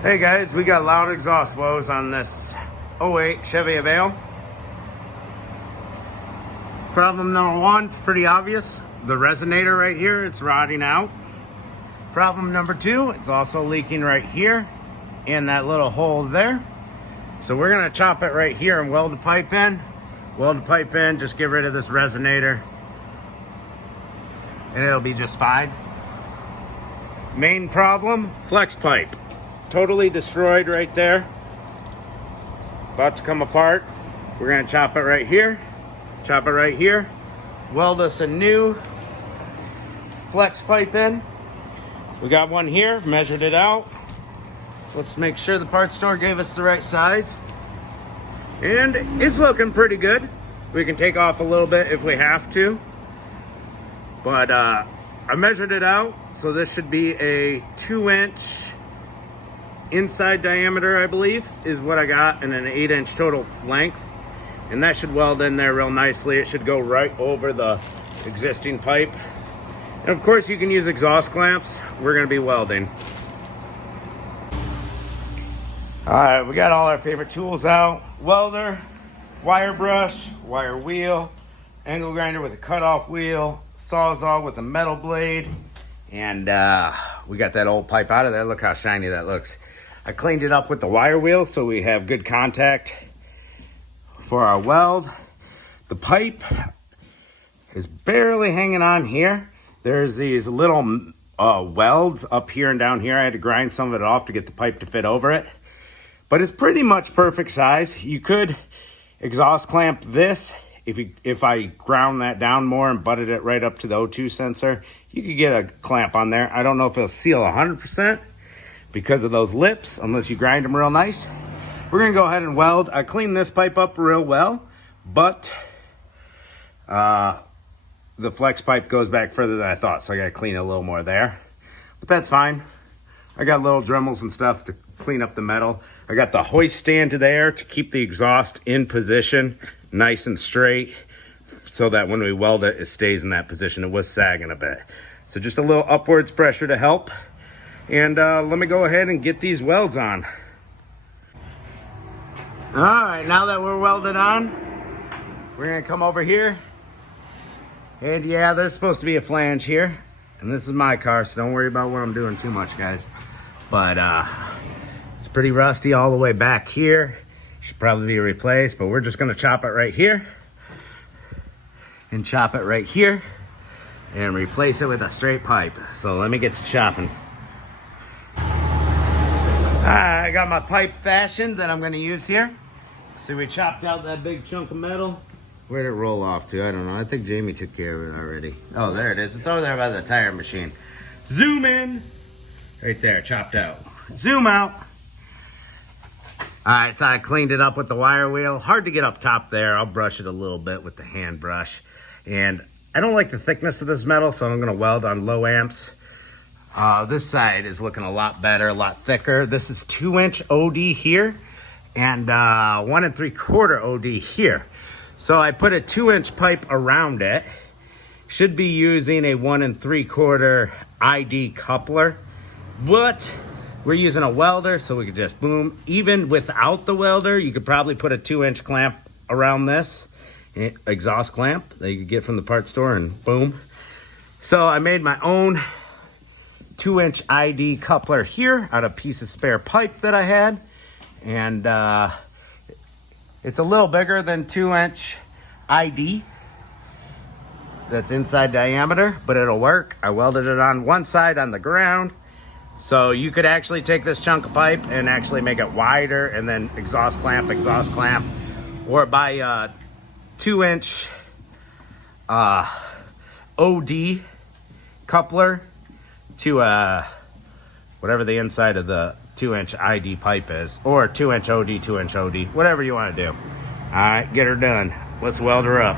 Hey guys, we got loud exhaust woes on this '08 Chevy Aveo. Problem number one, pretty obvious. The resonator right here, it's rotting out. Problem number two, it's also leaking right here in that little hole there. So we're gonna chop it right here and weld the pipe in. Weld the pipe in, just get rid of this resonator and it'll be just fine. Main problem, flex pipe. Totally destroyed right there. About to come apart. We're gonna chop it right here. Chop it right here. Weld us a new flex pipe in. We got one here, measured it out. Let's make sure the parts store gave us the right size. And it's looking pretty good. We can take off a little bit if we have to. But I measured it out. So this should be a 2-inch inside diameter, I believe, is what I got, and an 8-inch total length. And that should weld in there real nicely. It should go right over the existing pipe. And of course you can use exhaust clamps. We're gonna be welding. All right, we got all our favorite tools out. Welder, wire brush, wire wheel, angle grinder with a cutoff wheel, sawzall with a metal blade, and we got that old pipe out of there. Look how shiny that looks. I cleaned it up with the wire wheel so we have good contact for our weld. The pipe is barely hanging on here. There's these little welds up here and down here. I had to grind some of it off to get the pipe to fit over it. But it's pretty much perfect size. You could exhaust clamp this. If I ground that down more and butted it right up to the O2 sensor, you could get a clamp on there. I don't know if it'll seal 100%. Because of those lips, unless you grind them real nice. We're gonna go ahead and weld. I cleaned this pipe up real well, but the flex pipe goes back further than I thought, so I gotta clean a little more there. But that's fine. I got little Dremels and stuff to clean up the metal. I got the hoist stand there to keep the exhaust in position, nice and straight, so that when we weld it, it stays in that position. It was sagging a bit. So just a little upwards pressure to help. And let me go ahead and get these welds on. All right, now that we're welded on, we're gonna come over here. And yeah, there's supposed to be a flange here. And this is my car, so don't worry about what I'm doing too much, guys. But it's pretty rusty all the way back here. Should probably be replaced, but we're just gonna chop it right here. And chop it right here. And replace it with a straight pipe. So let me get to chopping. I got my pipe fashioned that I'm going to use here. So we chopped out that big chunk of metal. Where'd it roll off to? I don't know. I think Jamie took care of it already. Oh, there it is. It's over there by the tire machine. Zoom in. Right there, chopped out. Zoom out. All right, so I cleaned it up with the wire wheel. Hard to get up top there. I'll brush it a little bit with the hand brush. And I don't like the thickness of this metal, so I'm going to weld on low amps. This side is looking a lot better, a lot thicker. This is 2-inch OD here and 1 3/4 OD here. So I put a 2-inch pipe around it. Should be using a 1 3/4 ID coupler, but we're using a welder, so we could just boom. Even without the welder, you could probably put a 2-inch clamp around this, exhaust clamp that you could get from the parts store, and boom. So I made my own 2-inch ID coupler here out of a piece of spare pipe that I had. And it's a little bigger than 2-inch ID. That's inside diameter, but it'll work. I welded it on one side on the ground. So you could actually take this chunk of pipe and actually make it wider and then exhaust clamp, or buy a 2-inch OD coupler to whatever the inside of the 2-inch ID pipe is, or 2-inch OD, 2-inch OD, whatever you want to do. All right, get her done. Let's weld her up.